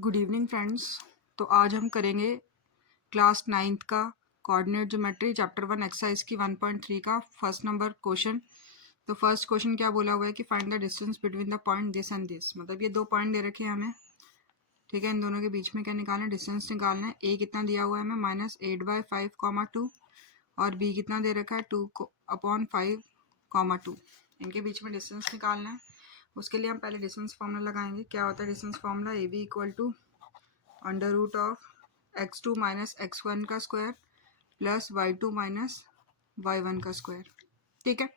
Good evening friends. तो आज हम करेंगे क्लास 9th का कोऑर्डिनेट ज्योमेट्री चैप्टर 1 एक्सरसाइज की 1.3 का फर्स्ट नंबर क्वेश्चन। तो फर्स्ट क्वेश्चन क्या बोला हुआ है कि find the distance between the point this and this. मतलब ये दो पॉइंट दे रखे हैं हमें, ठीक है। इन दोनों के बीच में क्या निकालना है, डिस्टेंस निकालना है। ए कितना दिया हुआ है हमें -8/5, 2 और बी कितना दे रखा है 2/5, 2। इनके बीच में डिस्टेंस निकालना है। उसके लिए हम पहले डिस्टेंस फॉर्मूला लगाएंगे। क्या होता है distance formula, A B equal to √x2 minus x1 का square plus y2 minus y1 का स्क्वायर। ठीक है,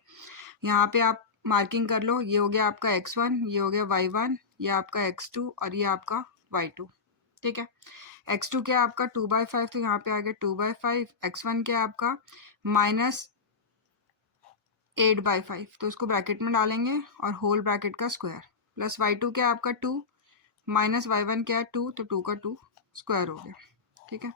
यहाँ पे आप मार्किंग कर लो। ये हो गया आपका x1, ये हो गया y1, ये आपका x2 और ये आपका y2। ठीक है, x2 क्या आपका 2/5, तो यहाँ पे आ गया 2/5। x1 क्या आपका -8/5, तो इसको ब्रैकेट में डालेंगे और होल ब्रैकेट का स्क्वायर प्लस y2 क्या आपका 2 माइनस y1 क्या है 2, तो 2 का 2 स्क्वायर हो गया। ठीक है,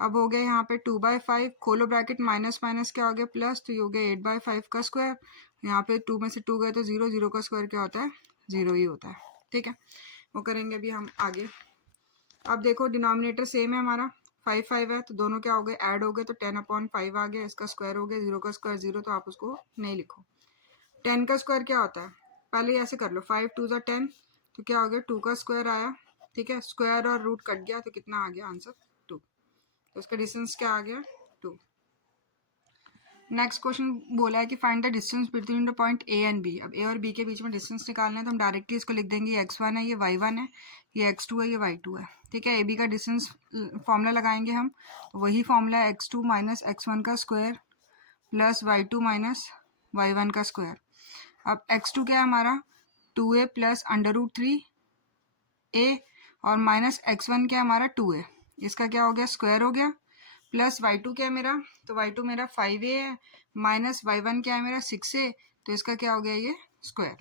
अब हो गया यहाँ पे 2/5, खोलो ब्रैकेट, माइनस माइनस क्या हो गया प्लस, तो ये हो गया 8/5 का स्क्वायर। यहाँ पे 2 में से 2 गए तो 0, 0 का स्क्वायर क्या होता है 0 ही होता है। ठीक है, वो करेंगे अभी हम आगे। अब देखो डिनोमिनेटर सेम है हमारा, 5 5 है, तो दोनों क्या हो गए ऐड हो गए, तो 10/5 आ गया। इसका स्क्वायर हो गया, 0 का स्क्वायर 0, तो आप उसको नहीं लिखो। 10 का स्क्वायर क्या होता है, पहले ऐसे कर लो, 5 2 ज़ा 10, तो क्या हो गया 2 का स्क्वायर आया। ठीक है, स्क्वायर और रूट कट गया, तो कितना आ गया आंसर 2। तो इसका डिस्टेंस क्या आ गया 2। नेक्स्ट क्वेश्चन बोला है कि find the distance between the point A and B. अब ए और बी के बीच में डिस्टेंस निकालना है, तो हम डायरेक्टली इसको लिख देंगे, ये x1 है, ये y1 है, ये x2 है, ये y2 है। ठीक है, ए बी का डिस्टेंस फॉर्मूला लगाएंगे हम, तो वही फॉर्मूला है x2 माइनस x1 का square plus y2 minus y1 का स्क्वायर। अब x2 क्या है हमारा 2a प्लस √3a और माइनस x1 क्या है हमारा 2a, इसका क्या हो गया स्क्वायर हो गया, प्लस y2 क्या है मेरा, तो y2 मेरा 5a है, माइनस y1 क्या है मेरा 6a, तो इसका क्या हो गया ये स्क्वायर।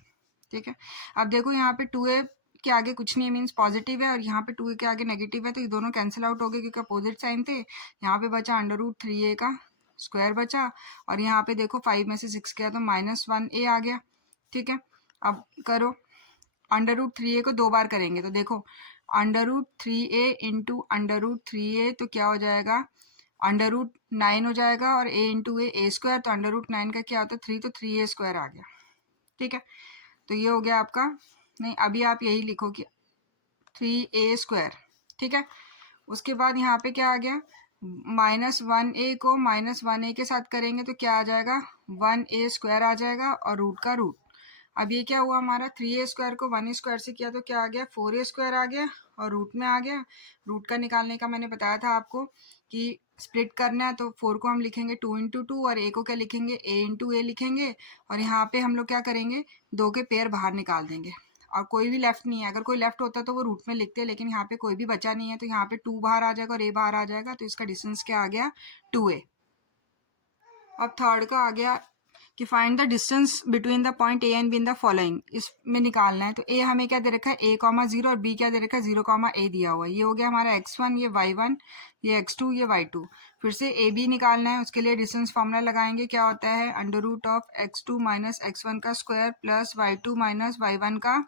ठीक है, अब देखो यहाँ पे 2a के आगे कुछ नहीं है, मीन्स पॉजिटिव है, और यहाँ पे 2a के आगे नेगेटिव है, तो ये दोनों कैंसिल आउट हो गए क्योंकि अपोजिट साइन थे। यहाँ पे बचा √3a का स्क्वायर बचा, और यहाँ पे देखो 5 में से 6 गया तो -1a आ गया। ठीक है, अब करो, √3a को 2 बार करेंगे, तो देखो √3a इंटू √3a, तो क्या हो जाएगा √9 हो जाएगा, और a इंटू a स्क्वायर, तो √9 का क्या होता है 3, तो 3a स्क्वायर आ गया। ठीक है, तो ये हो गया आपका, नहीं अभी आप यही लिखो कि 3a स्क्वायर। ठीक है, उसके बाद यहाँ पे क्या आ गया, -1a को -1a के साथ करेंगे तो क्या आ जाएगा 1a स्क्वायर आ जाएगा, और रूट का रूट। अब ये क्या हुआ हमारा 3a स्क्वायर को 1a स्क्वायर से किया तो क्या आ गया 4a स्क्वायर आ गया, और रूट में आ गया। रूट का निकालने का मैंने बताया था आपको कि स्प्लिट करना है, तो 4 को हम लिखेंगे 2 × 2, और a को क्या लिखेंगे a × a लिखेंगे, और यहाँ पे हम लोग क्या करेंगे 2 के पेयर बाहर निकाल देंगे, और कोई भी लेफ्ट नहीं है। अगर कोई लेफ्ट होता तो वो रूट में लिखते, लेकिन यहाँ पे कोई भी बचा नहीं है, तो यहाँ पे 2 बाहर आ जाएगा और a बाहर आ जाएगा, तो इसका डिस्टेंस क्या आ गया 2a। अब थर्ड का आ गया कि find the distance between the point A and be in the following. इसमें निकालना है, तो ए हमें क्या दे रखा है a,0 और बी क्या दे रखा है 0,a दिया हुआ है। ये हो गया हमारा x1, ये y1, ये x2, ये y2। फिर से ए बी निकालना है, उसके लिए डिस्टेंस फॉर्मूला लगाएंगे। क्या होता है √x2 माइनस x1 का square plus y2 minus y1 का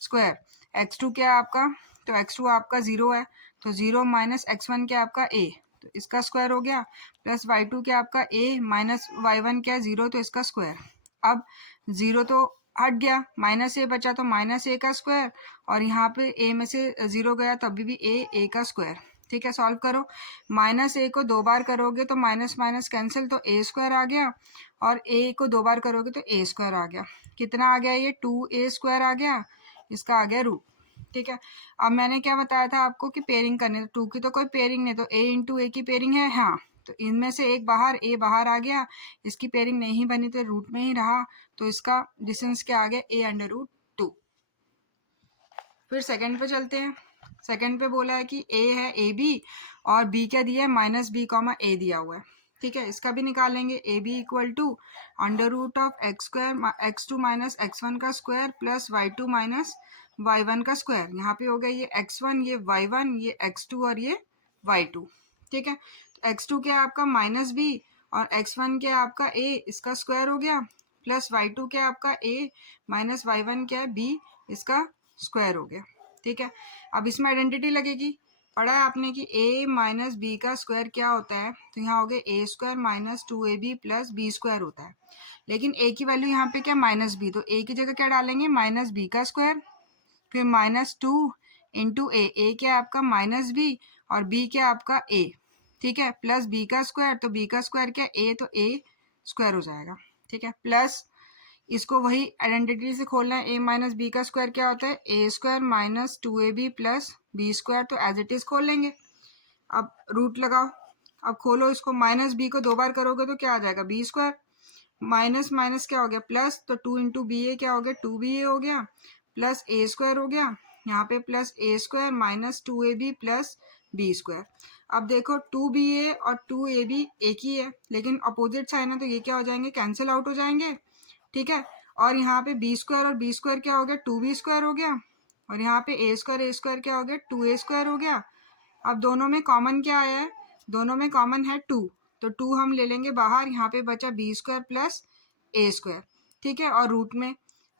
स्क्वायर। x2 क्या है आपका, तो x2 आपका 0 है, तो 0 माइनस x1 क्या आपका a, तो इसका स्क्वायर हो गया, प्लस y2 क्या आपका a माइनस y1 क्या है 0, तो इसका स्क्वायर। अब 0 तो हट गया, -a बचा, तो -a का स्क्वायर, और यहाँ पे a में से 0 गया तो अभी भी a का स्क्वायर। ठीक है, सॉल्व करो, -a को 2 बार करोगे तो माइनस माइनस कैंसिल, तो a स्क्वायर आ गया, और a को 2 बार करोगे तो a स्क्वायर आ गया। कितना आ गया ये 2a स्क्वायर आ गया, इसका आ गया रूट। ठीक है, अब मैंने क्या बताया था आपको कि पेयरिंग करने, तो 2 की तो कोई पेयरिंग नहीं, तो a इंटू ए की पेयरिंग है, हाँ, तो इनमें से एक बाहर a बाहर आ गया, इसकी पेयरिंग नहीं बनी तो रूट में ही रहा, तो इसका डिस्टेंस क्या आ गया a/√2। फिर सेकंड पे चलते हैं। सेकंड पे बोला है कि a है ab और b क्या दिया है -b, a दिया हुआ है। ठीक है, इसका भी निकालेंगे, ab equal to √x2 minus x1 का square plus y2 minus y1 का स्क्वायर। यहाँ पे हो गया ये x1, ये y1, ये x2 और ये y2। ठीक है, तो x2 क्या है आपका -b और x1 क्या है आपका a, इसका स्क्वायर हो गया, प्लस y2 क्या है आपका a माइनस y1 क्या है b, इसका स्क्वायर हो गया। ठीक है। अब इसमें आइडेंटिटी लगेगी, पढ़ा है आपने कि a माइनस बी का स्क्वायर क्या होता है, तो यहाँ हो गया A square minus 2ab plus B square होता है। लेकिन a की वैल्यू यहाँ पे क्या माइनस बी, तो a की जगह क्या डालेंगे माइनस बी का स्क्वायर, फिर माइनस 2 इंटू ए क्या है आपका माइनस बी और b क्या है आपका a, ठीक है, प्लस b का स्क्वायर, तो b का स्क्वायर क्या a, तो a स्क्वायर हो जाएगा, ठीक है। प्लस इसको वही आइडेंटिटी से खोलना है, a माइनस बी का स्क्वायर क्या होता है A square minus 2ab plus B square, तो एज इट इज खोल लेंगे। अब रूट लगाओ, अब खोलो इसको, माइनस बी को 2 बार करोगे तो क्या आ जाएगा बी स्क्वायर, माइनस माइनस क्या हो गया प्लस, तो 2 इंटू बी ए क्या हो गया 2ba हो गया, प्लस ए स्क्वायर हो गया, यहाँ पे plus A square minus 2ab plus B square. अब देखो 2ba और 2ab एक ही है, लेकिन अपोजिट साइन है, तो ये क्या हो जाएंगे कैंसिल आउट हो जाएंगे, ठीक है। और यहाँ पे बी स्क्वायर और बी स्क्वायर क्या हो गया 2b स्क्वायर हो गया, और यहाँ पे ए स्क्वायर क्या हो गया 2a स्क्वायर हो गया। अब दोनों में कॉमन क्या आया है, दोनों में कॉमन है 2, तो 2 हम ले लेंगे बाहर, यहाँ पे बचा B square plus A square, ठीक है। और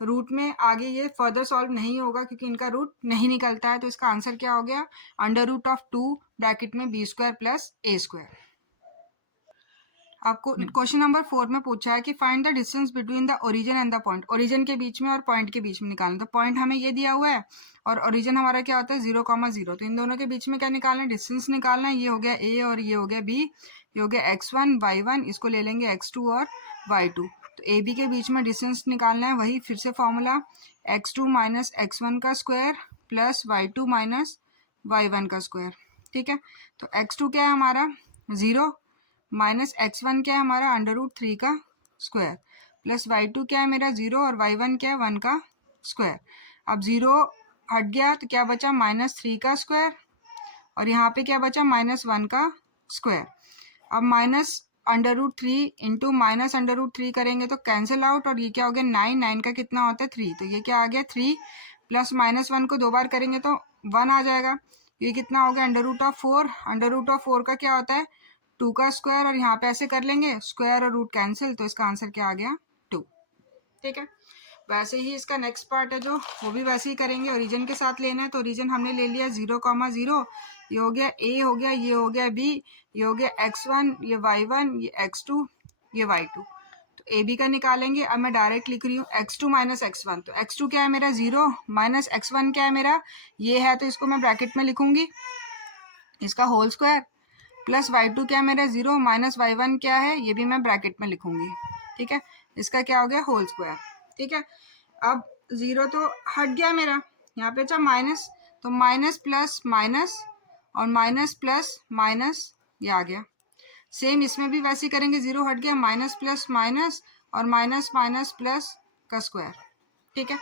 रूट में आगे ये फर्दर सॉल्व नहीं होगा क्योंकि इनका रूट नहीं निकलता है, तो इसका आंसर क्या हो गया अंडर रूट ऑफ 2 ब्रैकेट में B square plus A square. आपको क्वेश्चन नंबर 4 में पूछा है कि find the distance between the origin and the point, origin के बीच में और पॉइंट के बीच में निकालना। तो पॉइंट हमें ये दिया हुआ है और ओरिजिन हमारा क्या होता है 0,0, तो इन दोनों के बीच में क्या निकालना है डिस्टेंस निकालना है। ये हो गया ए और ये हो गया बी, ये हो गया x1 y1, इसको ले लेंगे x2 और y2। तो ए बी के बीच में डिस्टेंस निकालना है, वही फिर से फॉर्मूला x2 माइनस x1 का square plus y2 minus y1 का स्क्वायर, ठीक है। तो x2 क्या है हमारा 0 माइनस x1 क्या है हमारा अंडर रूट 3 का स्क्वायर, प्लस y2 क्या है मेरा 0 और y1 क्या है 1 का स्क्वायर। अब 0 हट गया तो क्या बचा -3 का स्क्वायर, और यहाँ पे क्या बचा -1 का स्क्वायर। अब minus under root 3 into minus under root 3 करेंगे तो कैंसिल आउट, और ये क्या हो गया 9 का कितना होता है 3, तो ये क्या आ गया 3, प्लस -1 को 2 बार करेंगे तो 1 आ जाएगा, ये कितना हो गया under root of 4, under root of 4 का क्या होता है 2 का स्क्वायर, और यहाँ पे ऐसे कर लेंगे स्क्वायर और रूट कैंसिल, तो इसका आंसर क्या आ गया 2, ठीक है। वैसे ही इसका नेक्स्ट पार्ट है जो वो भी वैसे ही करेंगे, ओरिजिन के साथ लेना है। तो ओरिजिन हमने ले लिया 0,0, ये हो गया ए हो गया, ये हो गया बी, ये हो गया x1, ये y1, ये x2, ये y2। तो ए बी का निकालेंगे। अब मैं डायरेक्ट लिख रही हूँ x2 माइनस x1, तो x2 क्या है मेरा 0 माइनस x1 क्या है मेरा ये है, तो इसको मैं ब्रैकेट में लिखूंगी इसका होल स्क्वायर, प्लस y2 क्या है मेरा 0 माइनस y1 क्या है ये भी मैं ब्रैकेट में लिखूंगी, ठीक है। इसका क्या हो गया होल स्क्वायर, ठीक है। अब 0 तो हट गया मेरा, यहाँ पे अच्छा माइनस, तो माइनस प्लस माइनस और माइनस प्लस माइनस ये आ गया। सेम इसमें भी वैसे ही करेंगे, 0 हट गया माइनस प्लस माइनस और माइनस माइनस प्लस का स्क्वायर, ठीक है।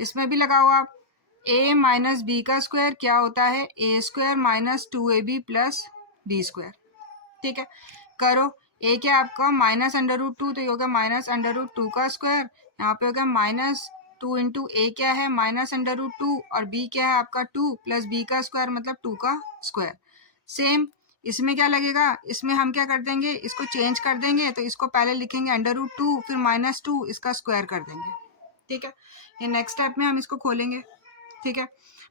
इसमें भी लगाओ आप a माइनस बी का स्क्वायर क्या होता है A square minus 2ab plus B square, ठीक है। करो a क्या आपका माइनस अंडर रूट 2, तो ये होगा माइनस अंडर रूट 2 का स्क्वायर, यहाँ पे होगा माइनस 2 इंटू ए क्या है माइनस अंडर रूट 2 और b क्या है आपका 2 प्लस b का स्क्वायर मतलब 2 का स्क्वायर। सेम इसमें क्या लगेगा, इसमें हम क्या कर देंगे इसको चेंज कर देंगे, तो इसको पहले लिखेंगे अंडर रूट 2 फिर -2 इसका स्क्वायर कर देंगे, ठीक है। ये नेक्स्ट स्टेप में हम इसको खोलेंगे, ठीक है।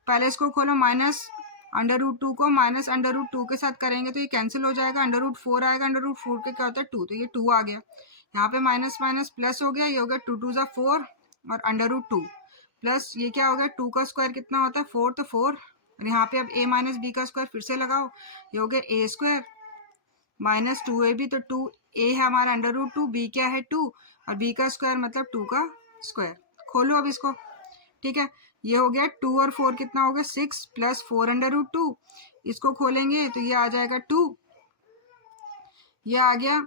पहले इसको खोलो, माइनस अंडर रूट 2 को माइनस अंडर रूट 2 के साथ करेंगे तो ये कैंसिल हो जाएगा, अंडर रूट 4 आएगा, अंडर रूट 4 के क्या होता है 2, तो ये 2 आ गया, यहाँ पे माइनस माइनस प्लस हो गया, ये हो गया 2 2 ज़ा 4 और अंडर रूट 2 प्लस ये क्या हो गया 2 का स्क्वायर कितना होता है 4, तो 4, और यहाँ पे अब a माइनस बी का स्क्वायर फिर से लगाओ, ये हो गया ए स्क्वायर माइनस 2ab, तो 2a है हमारा अंडर रूट 2, b क्या है 2 और b का स्क्वायर मतलब 2 का स्क्वायर। खोलो अब इसको, ठीक है। ये हो गया 2 और 4 कितना हो गया 6 प्लस 4 अंडर रूट 2, इसको खोलेंगे तो ये आ जाएगा 2, ये आ गया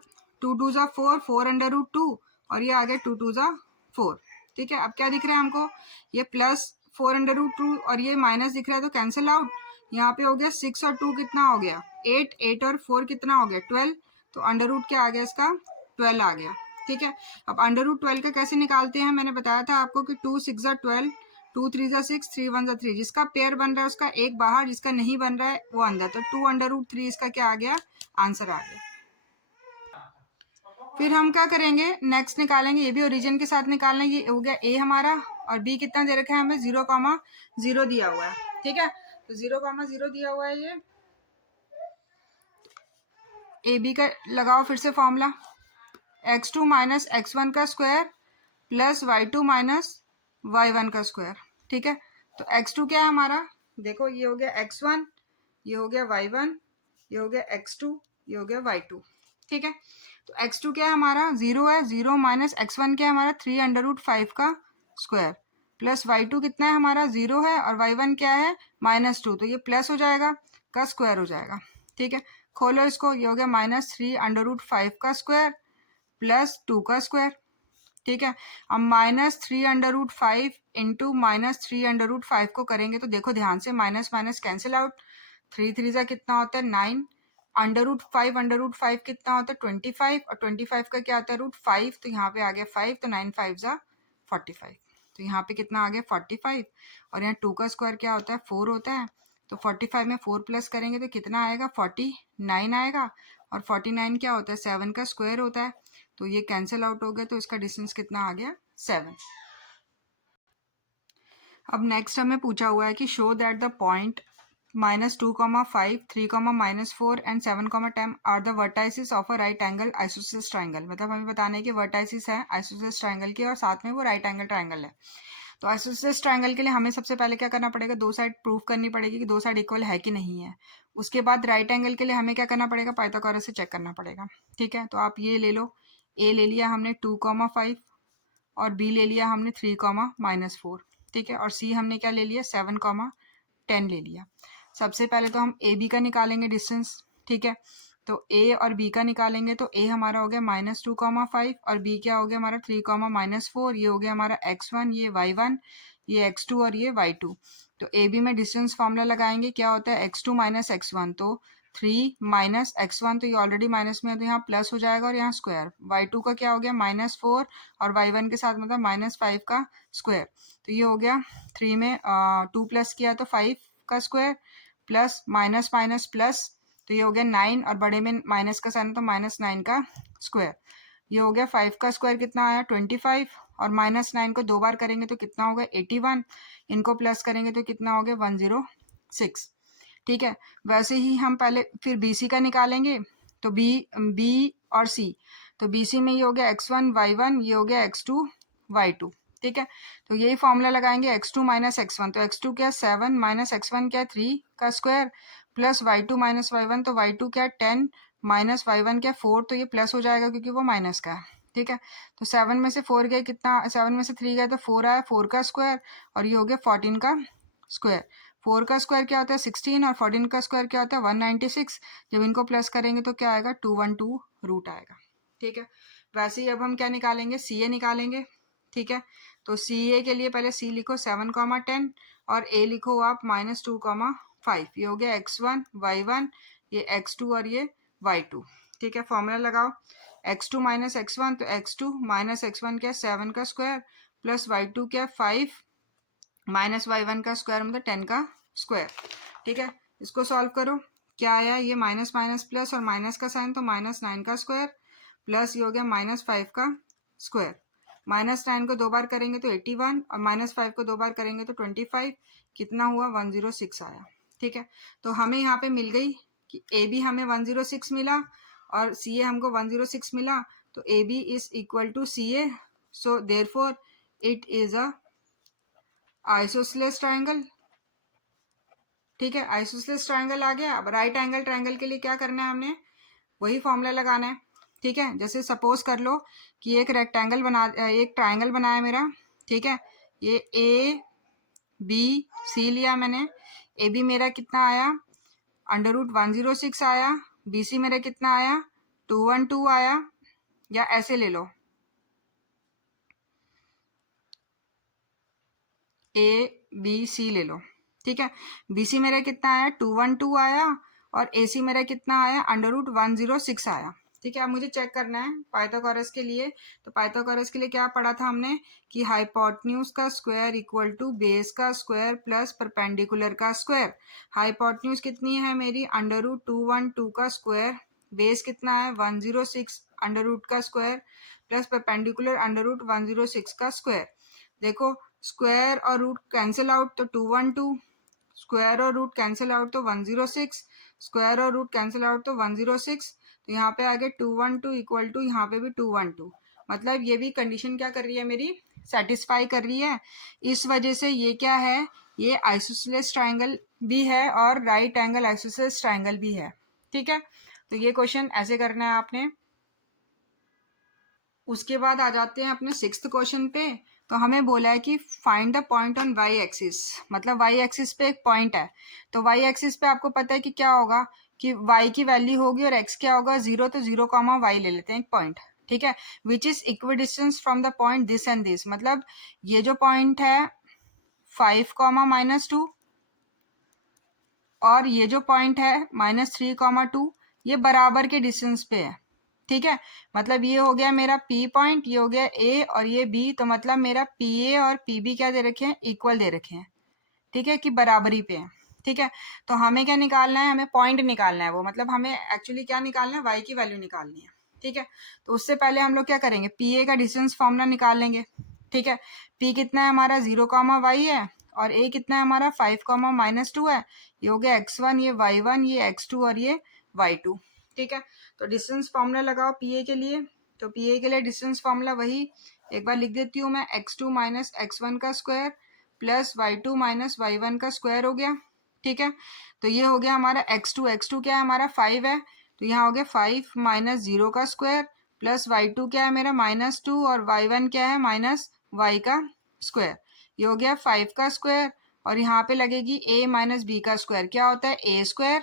2 2 ज़ा 4, 4 अंडर रूट 2 और ये आ गया 2 2 ज़ा 4, ठीक है। अब क्या दिख रहा है हमको ये प्लस 4 अंडर रूट 2 और ये माइनस दिख रहा है, तो कैंसिल आउट, यहाँ पे हो गया 6 और 2 कितना हो गया 8, 8 और 4 कितना हो गया 12, तो अंडर रूट क्या आ गया इसका 12 आ गया, ठीक है। अब अंडर रूट 12 का कैसे निकालते हैं, मैंने बताया था आपको कि 2 6 ज़ा 12, 2 3 ज़ा 6, 3 1 ज़ा 3, जिसका पेयर बन रहा है उसका एक बाहर, जिसका नहीं बन रहा है वो अंदर, तो 2 अंडर रूट 3 इसका क्या आ गया आंसर आ गया। फिर हम क्या करेंगे, नेक्स्ट निकालेंगे, ये भी ओरिजिन के साथ निकालना है। ये हो गया ए हमारा, और बी कितना दे रखा है हमें, 0,0 दिया हुआ है। ठीक है, तो 0,0 दिया हुआ है। ये ए बी का लगाओ फिर से फॉर्मूला, x2 माइनस x1 का square plus y2 minus y1 का स्क्वायर। ठीक है, तो x2 क्या है हमारा, देखो ये हो गया x1, ये हो गया y1, ये हो गया x2, ये हो गया y2। ठीक है, तो x2 क्या है हमारा, 0 है, 0 माइनस x1 क्या है हमारा, 3√5 का स्क्वायर प्लस y2 कितना है हमारा, 0 है, और y1 क्या है, -2, तो ये प्लस हो जाएगा, का स्क्वायर हो जाएगा। ठीक है, खोलो इसको, ये हो गया -3√5 का स्क्वायर प्लस 2 का स्क्वायर। ठीक है, अब -3√5 इंटू -3√5 को करेंगे तो देखो ध्यान से, माइनस माइनस कैंसिल आउट, 3 जा कितना होता है 9, √5 कितना होता है 25, और 25 का क्या होता है √5, तो यहाँ पे आ गया 5, तो 9 5 जा 45, तो यहाँ पे कितना आ गया 45, और यहाँ 2 का स्क्वायर क्या होता है 4 होता है, तो 45 में 4 प्लस करेंगे तो कितना आएगा 49 आएगा, और 49 क्या होता है 7 का स्क्वायर होता है, तो ये कैंसिल आउट हो गया, तो इसका डिस्टेंस कितना आ गया 7। अब नेक्स्ट हमें पूछा हुआ है कि show that the point -2,5, 3,-4 and 7,10 are the vertices of a right angle isosceles triangle. मतलब हमें बताना है कि वर्टाइसिस है आइसोसेलेस ट्राइंगल के, और साथ में वो राइट एंगल ट्राइंगल है। तो आइसोसेलेस ट्राइंगल के लिए हमें सबसे पहले क्या करना पड़ेगा, दो साइड प्रूफ करनी पड़ेगी कि दो साइड इक्वल है कि नहीं है। उसके बाद राइट एंगल के लिए हमें क्या करना पड़ेगा, पाइथागोरस से चेक करना पड़ेगा। ठीक है, तो आप ये ले लो, ए ले लिया हमने 2,5, और बी ले लिया हमने 3,-4। ठीक है, और सी हमने क्या ले लिया 7,10 ले लिया। सबसे पहले तो हम ए बी का निकालेंगे डिस्टेंस। ठीक है, तो ए और बी का निकालेंगे, तो ए हमारा हो गया -2,5, और बी क्या हो गया हमारा 3,-4, ये हो गया हमारा x1, ये y1, ये x2 और ये y2। तो ए बी में डिस्टेंस फॉर्मूला लगाएंगे, क्या होता है x2 माइनस x1, तो 3 माइनस x1, तो ये ऑलरेडी माइनस में है तो यहाँ प्लस हो जाएगा, और यहाँ स्क्वायर, y2 का क्या हो गया -4, और y1 के साथ मतलब -5 का स्क्वायर, तो ये हो गया 3 में 2 प्लस किया तो 5 का square plus minus minus plus, तो ये हो गया 9, और बड़े में माइनस का साइन तो -9 का स्क्वायर, ये हो गया 5 का स्क्वायर कितना आया 25, और -9 को 2 बार करेंगे तो कितना होगा 81, इनको प्लस करेंगे तो कितना हो गया 106। ठीक है, वैसे ही हम पहले फिर BC का निकालेंगे, तो बी और सी, तो BC में ये हो गया x1 y1, ये हो गया x2 y2। ठीक है, तो यही फॉर्मूला लगाएंगे, x2 माइनस x1, तो x2 क्या 7 माइनस x1 क्या 3 का square plus y2 minus y1, तो y2 क्या 10 माइनस y1 क्या 4, तो ये प्लस हो जाएगा क्योंकि वो माइनस का है। ठीक है, तो 7 में से 4 गए कितना, 7 में से 3 गए तो 4 आया, 4 का स्क्वायर, और ये हो गया 14 का स्क्वायर। 4 का स्क्वायर क्या होता है 16, और 14 का स्क्वायर क्या होता है 196। जब इनको प्लस करेंगे तो क्या आएगा 212 रूट आएगा। ठीक है, वैसे ही अब हम क्या निकालेंगे, CA निकालेंगे। ठीक है, तो CA के लिए पहले C लिखो 7,10, और A लिखो आप -2,5, ये हो गया x1 y1, ये x2 और ये y2। ठीक है, फॉर्मूला लगाओ, x2 माइनस x1, तो x2 माइनस x1 क्या 7 का स्क्वायर प्लस y2 क्या 5 माइनस y1 का स्क्वायर मतलब 10 का स्क्वायर। ठीक है, इसको सॉल्व करो, क्या आया, ये माइनस माइनस प्लस और माइनस का साइन तो -9 का स्क्वायर प्लस ये हो गया -5 का स्क्वायर। -9 को 2 बार करेंगे तो 81, और -5 को 2 बार करेंगे तो 25, कितना हुआ 106 आया। ठीक है, तो हमें यहाँ पे मिल गई कि ए बी हमें 106 मिला और सी ए हमको 106 मिला, तो A B is equal to C A, so therefore it is a isosceles triangle. ठीक है, आइसोसेलेस ट्राइंगल आ गया। अब राइट एंगल ट्राइंगल के लिए क्या करना है, हमने वही फॉर्मूला लगाना है। ठीक है, जैसे सपोज कर लो कि एक रेक्टेंगल बना, एक ट्राइंगल बनाया मेरा। ठीक है, ये ए बी सी लिया मैंने, ए बी मेरा कितना आया √106 आया, बी सी मेरा कितना आया 212 आया, या ऐसे ले लो ए बी सी ले लो। ठीक है, बी सी मेरा कितना आया 212 आया, और ए सी मेरा कितना आया √106 आया। ठीक है, अब मुझे चेक करना है पाइथागोरस के लिए। तो पाइथागोरस के लिए क्या पढ़ा था हमने कि हाइपोटेन्यूज का स्क्वायर इक्वल टू बेस का स्क्वायर प्लस परपेंडिकुलर का स्क्वायर। हाइपोटेन्यूज कितनी है मेरी √212 का स्क्वायर बेस कितना है 106 अंडर रूट का square plus perpendicular under root 106 का स्क्वायर। देखो स्क्वायर और रूट कैंसिल आउट तो 212, स्क्वायर और रूट कैंसिल आउट तो 106, स्क्वायर और रूट कैंसिल आउट तो 106, तो यहाँ पे आगे 212 इक्वल टू यहाँ पे भी 212, मतलब ये भी कंडीशन क्या कर रही है मेरी, सेटिस्फाई कर रही है। इस वजह से ये क्या है, ये आइसोसेलेस ट्राइंगल भी है और राइट एंगल आइसोसेलेस ट्राइंगल भी है। ठीक है, तो ये क्वेश्चन ऐसे करना है आपने। उसके बाद आ जाते हैं अपने 6th क्वेश्चन पे। तो हमें बोला है कि find the point on Y axis, मतलब वाई एक्सिस पे एक पॉइंट है। तो वाई एक्सिस पे आपको पता है कि क्या होगा कि वाई की वैल्यू होगी और एक्स क्या होगा 0, तो 0 कॉमा वाई ले लेते हैं एक पॉइंट। ठीक है, which is equidistance from the point this and this, मतलब ये जो पॉइंट है 5 कॉमा -2 और ये जो पॉइंट है -3 कॉमा 2, ये बराबर के डिस्टेंस पे है। ठीक है, मतलब ये हो गया मेरा P पॉइंट, ये हो गया A और ये B, तो मतलब मेरा PA और PB क्या दे रखे हैं, इक्वल दे रखे हैं। ठीक है, कि बराबरी पे है। ठीक है, तो हमें क्या निकालना है, हमें पॉइंट निकालना है, वो मतलब हमें एक्चुअली क्या निकालना है, y की वैल्यू निकालनी है। ठीक है, तो उससे पहले हम लोग क्या करेंगे, PA का डिस्टेंस फॉर्मूला निकाल लेंगे। ठीक है, P कितना है हमारा 0 कॉमा y है और A कितना है हमारा 5 कॉमा -2 है। ये हो गया x1, ये y1, ये x2 और ये y2। ठीक है, तो डिस्टेंस फॉर्मूला लगाओ PA के लिए। तो PA के लिए डिस्टेंस फॉर्मूला वही एक बार लिख देती हूँ मैं, x2 माइनस x1 का square plus y2 minus y1 का स्क्वायर हो गया। ठीक है, तो ये हो गया हमारा x2 क्या है हमारा 5 है, तो यहाँ हो गया 5 माइनस 0 का स्क्वायर प्लस y2 क्या है मेरा -2 और y1 क्या है माइनस y का स्क्वायर। ये हो गया 5 का स्क्वायर और यहाँ पे लगेगी a माइनस b का स्क्वायर, क्या होता है a स्क्वायर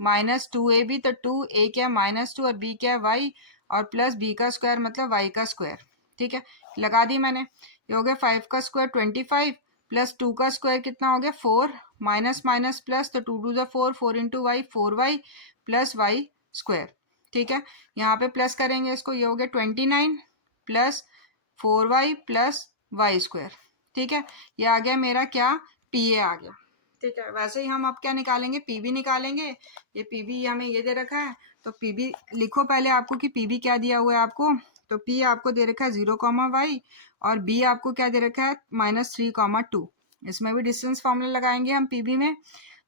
-2ab, तो 2a क्या -2 और b क्या है y और प्लस b का स्क्वायर मतलब y का स्क्वायर। ठीक है, लगा दी मैंने। ये हो गया 5 का स्क्वायर 25 प्लस 2 का स्क्वायर कितना हो गया 4 माइनस माइनस प्लस, तो 2 2 ज़ा 4, 4 into Y 4y plus Y square. ठीक है, यहाँ पे प्लस करेंगे इसको, ये हो गया 29 plus 4y plus Y square. ठीक है, ये आ गया मेरा क्या PA आ गया। ठीक है, वैसे ही हम अब क्या निकालेंगे, PB निकालेंगे। ये PB हमें ये दे रखा है, तो PB लिखो पहले आपको कि PB क्या दिया हुआ है आपको। तो P आपको दे रखा है 0 कॉमा वाई और B आपको क्या दे रखा है -3 कॉमा 2। इसमें भी डिस्टेंस फॉर्मूला लगाएंगे हम PB में।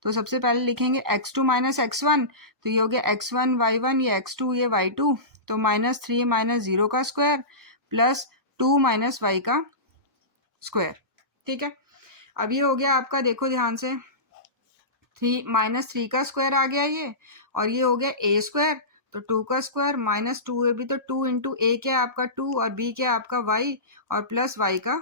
तो सबसे पहले लिखेंगे x2 माइनस x1, तो ये हो गया x1 y1, ये x2 ये y2, तो -3 माइनस 0 का स्क्वायर प्लस 2 माइनस y का स्क्वायर। ठीक है, अब ये हो गया आपका, देखो ध्यान से, 3 का स्क्वायर आ गया ये, और ये हो गया a स्क्वायर, तो 2 का स्क्वायर -2ab, तो 2 इंटू ए क्या है आपका 2 और b क्या है आपका y और प्लस y का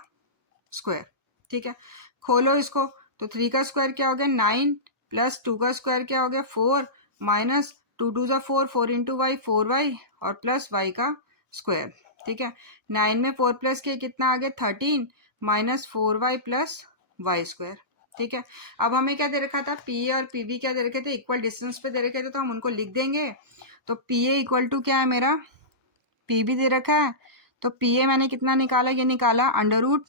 स्क्वायर। ठीक है, खोलो इसको, तो 3 का स्क्वायर क्या हो गया 9 प्लस 2 का स्क्वायर क्या हो गया 4 माइनस 2 2 ज़ा 4, 4 इंटू वाई 4y और प्लस y का स्क्वायर। ठीक है, 9 में 4 प्लस के कितना आ गया 13 minus 4y plus Y square. ठीक है, अब हमें क्या दे रखा था, PA और PB क्या दे रखे थे, इक्वल डिस्टेंस पे दे रखे थे, तो हम उनको लिख देंगे। तो PA इक्वल टू क्या है मेरा, PB दे रखा है, तो PA मैंने कितना निकाला, ये निकाला under root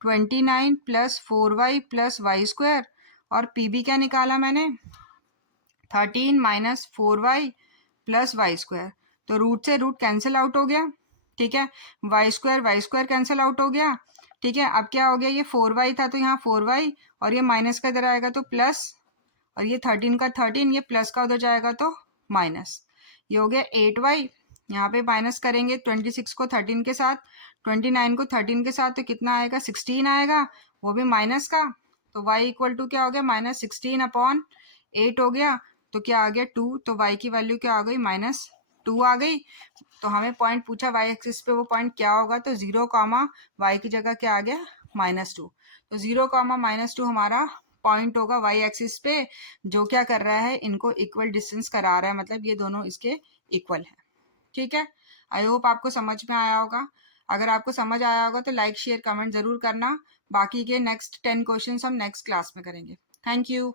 29 plus 4y plus Y square, और PB क्या निकाला मैंने 13 minus 4y plus Y square. तो रूट से रूट कैंसिल आउट हो गया। ठीक है, वाई स्क्वायर कैंसिल आउट हो गया। ठीक है, अब क्या हो गया, ये 4y था तो यहाँ 4y और ये माइनस का इधर आएगा तो प्लस, और ये 13 का 13, ये प्लस का उधर जाएगा तो माइनस। ये हो गया 8y, यहाँ पे माइनस करेंगे 26 को 13 के साथ, 29 को 13 के साथ, तो कितना आएगा 16 आएगा, वो भी माइनस का। तो y इक्वल टू क्या हो गया -16 अपॉन 8 हो गया, तो क्या आ गया 2, तो y की वैल्यू क्या आ गई -2 आ गई। तो हमें पॉइंट पूछा y एक्सिस पे, वो पॉइंट क्या होगा, तो 0 कॉमा y की जगह क्या आ गया -2, तो 0 कॉमा -2 हमारा पॉइंट होगा y एक्सिस पे, जो क्या कर रहा है, इनको इक्वल डिस्टेंस करा रहा है, मतलब ये दोनों इसके इक्वल है। ठीक है, आई होप आपको समझ में आया होगा। अगर आपको समझ आया होगा तो लाइक शेयर कमेंट जरूर करना। बाकी के नेक्स्ट 10 क्वेश्चंस हम नेक्स्ट क्लास में करेंगे। Thank you.